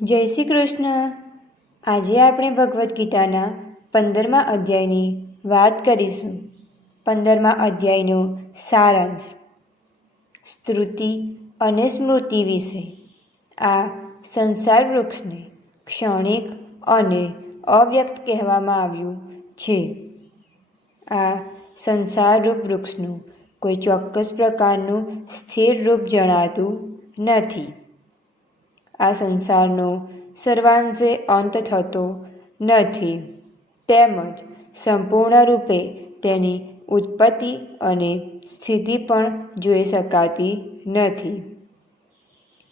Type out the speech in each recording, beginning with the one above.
જય શ્રી કૃષ્ણ. આજે આપણે ભગવદ્ ગીતાના 15મા અધ્યાયની વાત કરીશું. 15મા અધ્યાયનો સારાંશ. સ્તુતિ અને સ્મૃતિ વિશે. આ સંસાર વૃક્ષને ક્ષણિક અને અવ્યક્ત કહેવામાં આવ્યું છે. આ સંસારરૂપ વૃક્ષનું કોઈ ચોક્કસ પ્રકારનું સ્થિર રૂપ જણાતું નથી. આ સંસારનો સર્વાંશે અંત થતો નથી, તેમજ સંપૂર્ણ રૂપે તેની ઉત્પત્તિ અને સ્થિતિ પણ જોઈ શકાતી નથી.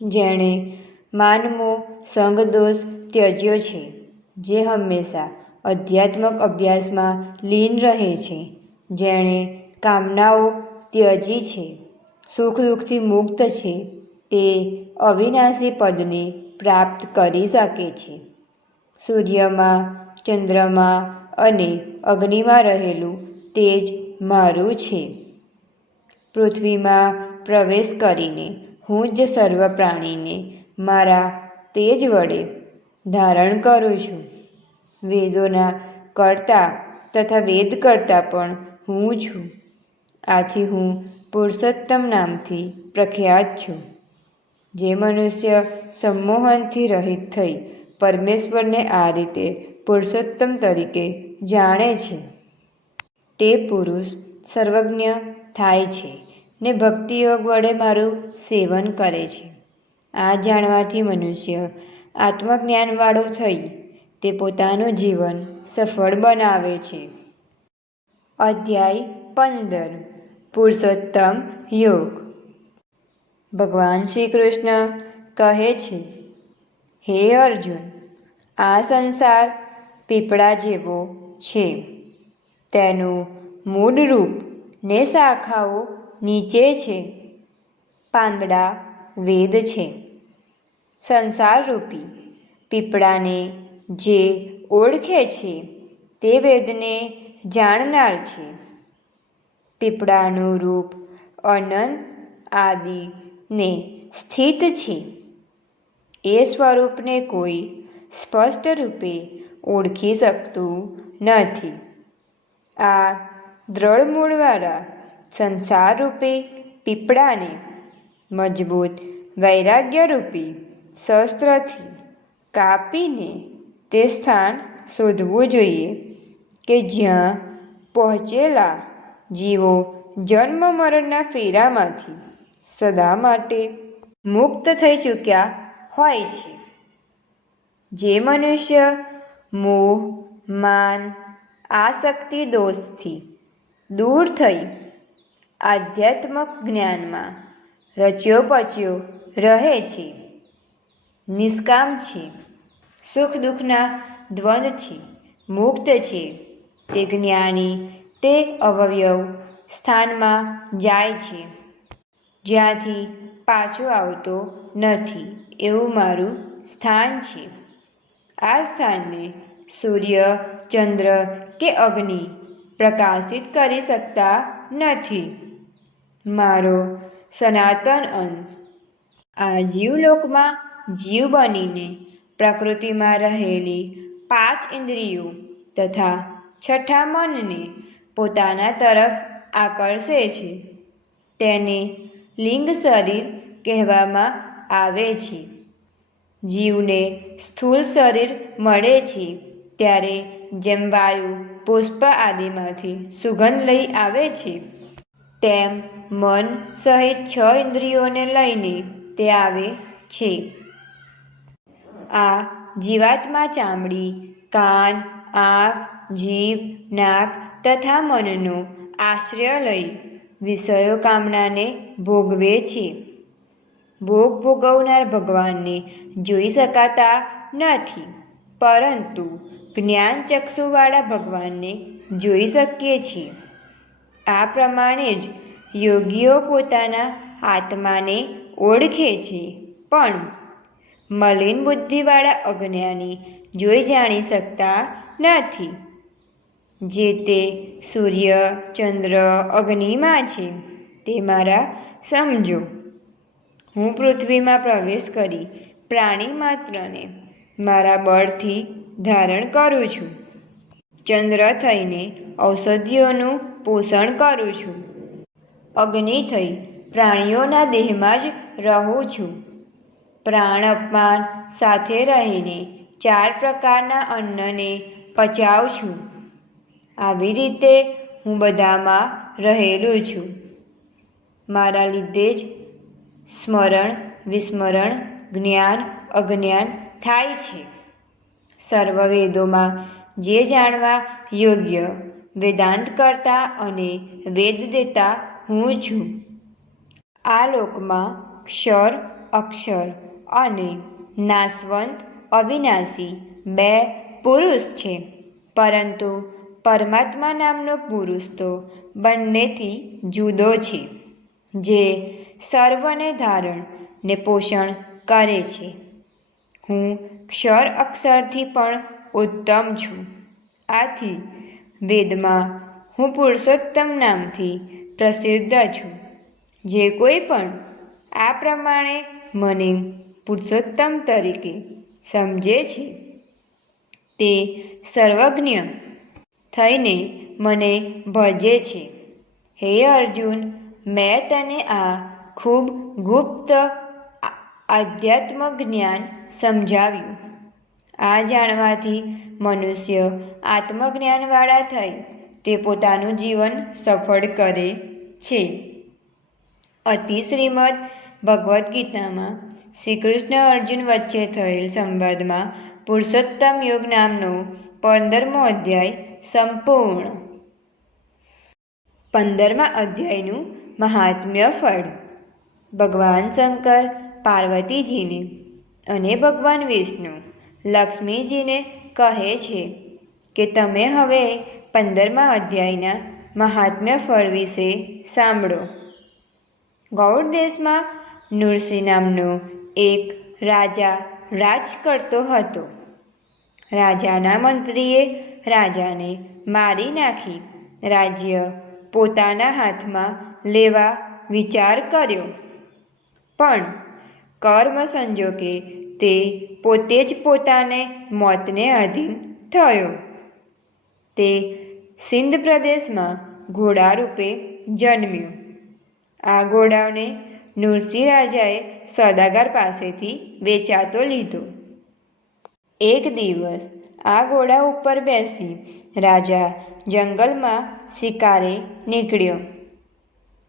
જેણે માનમોહ સંગદોષ ત્યજ્યો છે, જે હંમેશા અધ્યાત્મક અભ્યાસમાં લીન રહે છે, જેણે કામનાઓ ત્યજી છે, સુખ દુઃખથી મુક્ત છે, તે અવિનાશી પદને પ્રાપ્ત કરી શકે છે. સૂર્યમાં, ચંદ્રમાં અને અગ્નિમાં રહેલું તેજ મારું છે. પૃથ્વીમાં પ્રવેશ કરીને હું જ સર્વ પ્રાણીને મારા તેજ વડે ધારણ કરું છું. વેદોના કર્તા તથા વેદકર્તા પણ હું છું. આથી હું પુરુષોત્તમ નામથી પ્રખ્યાત છું. જે મનુષ્ય સંમોહનથી રહિત થઈ પરમેશ્વરને આ રીતે પુરુષોત્તમ તરીકે જાણે છે, તે પુરુષ સર્વજ્ઞ થાય છે ને ભક્તિયોગ વડે મારું સેવન કરે છે. આ જાણવાથી મનુષ્ય આત્મજ્ઞાનવાળો થઈ તે પોતાનું જીવન સફળ બનાવે છે. અધ્યાય 15 પુરુષોત્તમ યોગ. ભગવાન શ્રી કૃષ્ણ કહે છે, હે અર્જુન, આ સંસાર પીપળા જેવો છે. તેનું મૂળ રૂપ ને શાખાઓ નીચે છે. પાંદડા વેદ છે. સંસારરૂપી પીપળાને જે ઓળખે છે તે વેદને જાણનાર છે. પીપળાનું રૂપ અનંત આદિ ને સ્થિત છે. એ સ્વરૂપને કોઈ સ્પષ્ટ રૂપે ઓળખી શકતું નથી. આ દ્રઢ મૂળવાળા સંસારરૂપે પીપળાને મજબૂત વૈરાગ્યરૂપી શસ્ત્રથી કાપીને તે સ્થાન શોધવું જોઈએ કે જ્યાં પહોંચેલા જીવો જન્મ મરણના ફેરામાંથી સદા માટે મુક્ત થઈ ચૂક્યા હોય છે. જે મનુષ્ય મોહ, માન, આસક્તિ દોષથી દૂર થઈ આધ્યાત્મક જ્ઞાનમાં રચ્યો પચ્યો રહે છે, નિષ્કામ છે, સુખ દુઃખના દ્વંદ્વથી મુક્ત છે, તે જ્ઞાની તે અવયવ સ્થાનમાં જાય છે જ્યાંથી પાછો આવતો નથી એવું મારું સ્થાન છે. આ સ્થાનને સૂર્ય, ચંદ્ર કે અગ્નિ પ્રકાશિત કરી શકતા નથી. મારો સનાતન અંશ આ જીવલોકમાં જીવ બનીને પ્રકૃતિમાં રહેલી 5 ઇન્દ્રિયો તથા છઠ્ઠા મનને પોતાના તરફ આકર્ષે છે. તેને લિંગ શરીર કહેવામાં આવે છે. જીવને સ્થૂળ શરીર મળે છે ત્યારે જેમ વાયુ, પુષ્પ આદિમાંથી સુગંધ લઈ આવે છે, તેમ મન સહિત 6 ઇન્દ્રિયોને લઈને તે આવે છે. આ જીવાત્મા ચામડી, કાન, આંખ, જીભ, નાક તથા મનનો આશ્રય લઈ વિષયો કામનાને ભોગવે છે. ભોગ ભોગવનાર ભગવાનને જોઈ શકાતા નથી, પરંતુ જ્ઞાનચક્ષુવાળા ભગવાનને જોઈ શકીએ છીએ. આ પ્રમાણે જ યોગીઓ પોતાના આત્માને ઓળખે છે, પણ મલિન બુદ્ધિવાળા અજ્ઞાની જોઈ જાણી શકતા નથી. જે તે સૂર્ય, ચંદ્ર, અગ્નિમાં છે તે મારા સમજો. હું પૃથ્વીમાં પ્રવેશ કરી પ્રાણી માત્રને મારા બળથી ધારણ કરું છું. ચંદ્ર થઈને ઔષધિઓનું પોષણ કરું છું. અગ્નિ થઈ પ્રાણીઓના દેહમાં જ રહું છું. પ્રાણ અપમાન સાથે રહીને 4 પ્રકારના અન્નને પચાવું છું. આવી રીતે હું બધામાં રહેલું છું. મારા લીધે જ સ્મરણ, વિસ્મરણ, જ્ઞાન, અજ્ઞાન થાય છે. સર્વ વેદોમાં જે જાણવા યોગ્ય વેદાંતકર્તા અને વેદદેતા હું છું. આ લોકમાં ક્ષર, અક્ષર અને નાશવંત, અવિનાશી 2 પુરુષ છે. પરંતુ પરમાત્મા નામનો પુરુષ તો બંનેથી જુદો છે, જે સર્વને ધારણ ને પોષણ કરે છે. હું ક્ષર અક્ષરથી પણ ઉત્તમ છું. આથી વેદમાં હું પુરુષોત્તમ નામથી પ્રસિદ્ધ છું. જે કોઈ પણ આ પ્રમાણે મને પુરુષોત્તમ તરીકે સમજે છે, તે સર્વજ્ઞ થઈને મને ભજે છે. હે અર્જુન, મેં તને આ ખૂબ ગુપ્ત આધ્યાત્મ જ્ઞાન સમજાવ્યું. આ જાણવાથી મનુષ્ય આત્મજ્ઞાનવાળા થઈ તે પોતાનું જીવન સફળ કરે છે. અતિ શ્રીમદ ભગવદ્ ગીતામાં શ્રી કૃષ્ણ અર્જુન વચ્ચે થયેલ સંવાદમાં પુરુષોત્તમ યોગ નામનો 15મો અધ્યાય સંપૂર્ણ. 15મા અધ્યાયનું મહાત્મ્ય ફળ. ભગવાન શંકર પાર્વતીજીને અને ભગવાન વિષ્ણુ લક્ષ્મીજીને કહે છે કે તમે હવે 15મા અધ્યાયના મહાત્મ્ય ફળ વિશે સાંભળો. ગૌડ દેશમાં નૃસિંહ નામનો એક રાજા રાજ કરતો હતો. રાજાના મંત્રીએ રાજાને મારી નાખી રાજ્ય પોતાના હાથમાં લેવા વિચાર કર્યો, પણ કર્મ સંજોગે તે પોતે જ પોતાને મોતને આધીન થયો. તે સિંધ પ્રદેશમાં ઘોડા રૂપે જન્મ્યો. આ ઘોડાને નૃસિંહ રાજાએ સોદાગર પાસેથી વેચાતો લીધો. એક દિવસ આ ઘોડા ઉપર બેસી રાજા જંગલમાં શિકારે નીકળ્યો.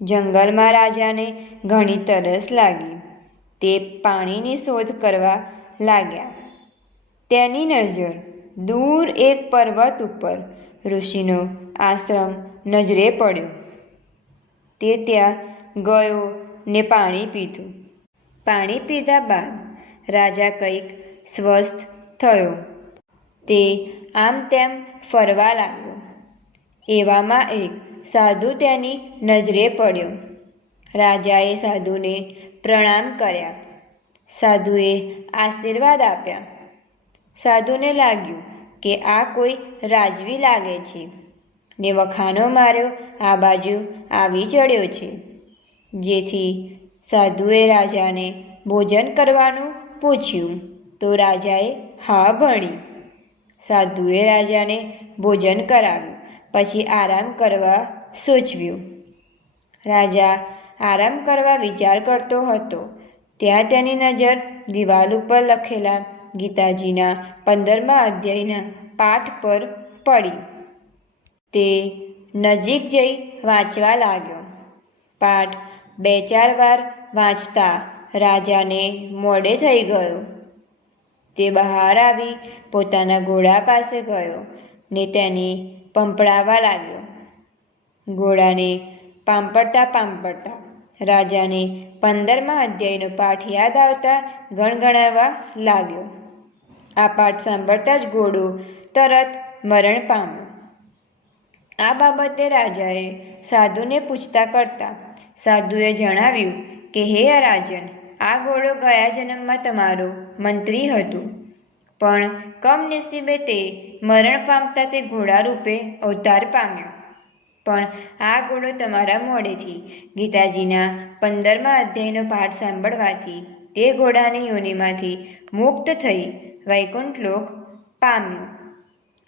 જંગલમાં રાજાને ઘણી તરસ લાગી. તે પાણીની શોધ કરવા લાગ્યા. તેની નજર દૂર એક પર્વત ઉપર ઋષિનો આશ્રમ નજરે પડ્યો. તે ત્યાં ગયો ને પાણી પીધું. પાણી પીધા બાદ રાજા કંઈક સ્વસ્થ થયો. તે આમ તેમ ફરવા લાગ્યો. એવામાં એક સાધુ તેની નજરે પડ્યો. રાજાએ સાધુને પ્રણામ કર્યા. સાધુએ આશીર્વાદ આપ્યા. સાધુને લાગ્યું કે આ કોઈ રાજવી લાગે છે ને વખાણો માર્યો આ બાજુ આવી ચડ્યો છે. જેથી સાધુએ રાજાને ભોજન કરવાનું પૂછ્યું તો રાજાએ હા ભણી. સાધુએ રાજાને ભોજન કરાવ્યું, પછી આરામ કરવા સૂચવ્યું. રાજા આરામ કરવા વિચાર કરતો હતો ત્યાં તેની નજર દિવાલ ઉપર લખેલા ગીતાજીના 15મા અધ્યાયના પાઠ પર પડી. તે નજીક જઈ વાંચવા લાગ્યો. પાઠ 2-4 વાર વાંચતા રાજાને મોડે થઈ ગયો. તે બહાર આવી પોતાના ઘોડા પાસે ગયો ને તેને પંપડાવવા લાગ્યો. ઘોડાને પાંપડતા રાજાને 15મા અધ્યાયનો પાઠ યાદ આવતા ગણગણાવવા લાગ્યો. આ પાઠ સાંભળતા જ ઘોડો તરત મરણ પામ્યો. આ બાબતે રાજાએ સાધુને પૂછતા કરતા સાધુએ જણાવ્યું કે હે રાજન, આ ઘોડો ગયા જન્મમાં તમારો મંત્રી હતો, પણ કમનસીબે તે મરણ પામતા તે ઘોડા રૂપે અવતાર પામ્યો. પણ આ ઘોડો તમારા મોડેથી ગીતાજીના 15મા અધ્યાયનો પાઠ સાંભળવાથી તે ઘોડાની યોનિમાંથી મુક્ત થઈ વૈકુંઠ લોક પામ્યો.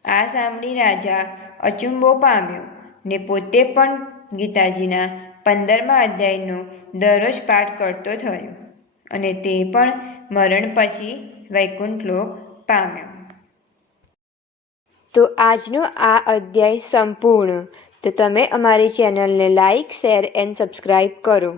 આ સાંભળી રાજા અચંબો પામ્યો ને પોતે પણ ગીતાજીના 15મા અધ્યાયનો દરરોજ પાઠ કરતો થયો અને તે પણ મરણ પછી વૈકુંઠ લોક પામ્યો. તો આજનો આ અધ્યાય સંપૂર્ણ. તો તમે અમારી ચેનલને લાઇક, શેર એન્ડ સબસ્ક્રાઈબ કરો.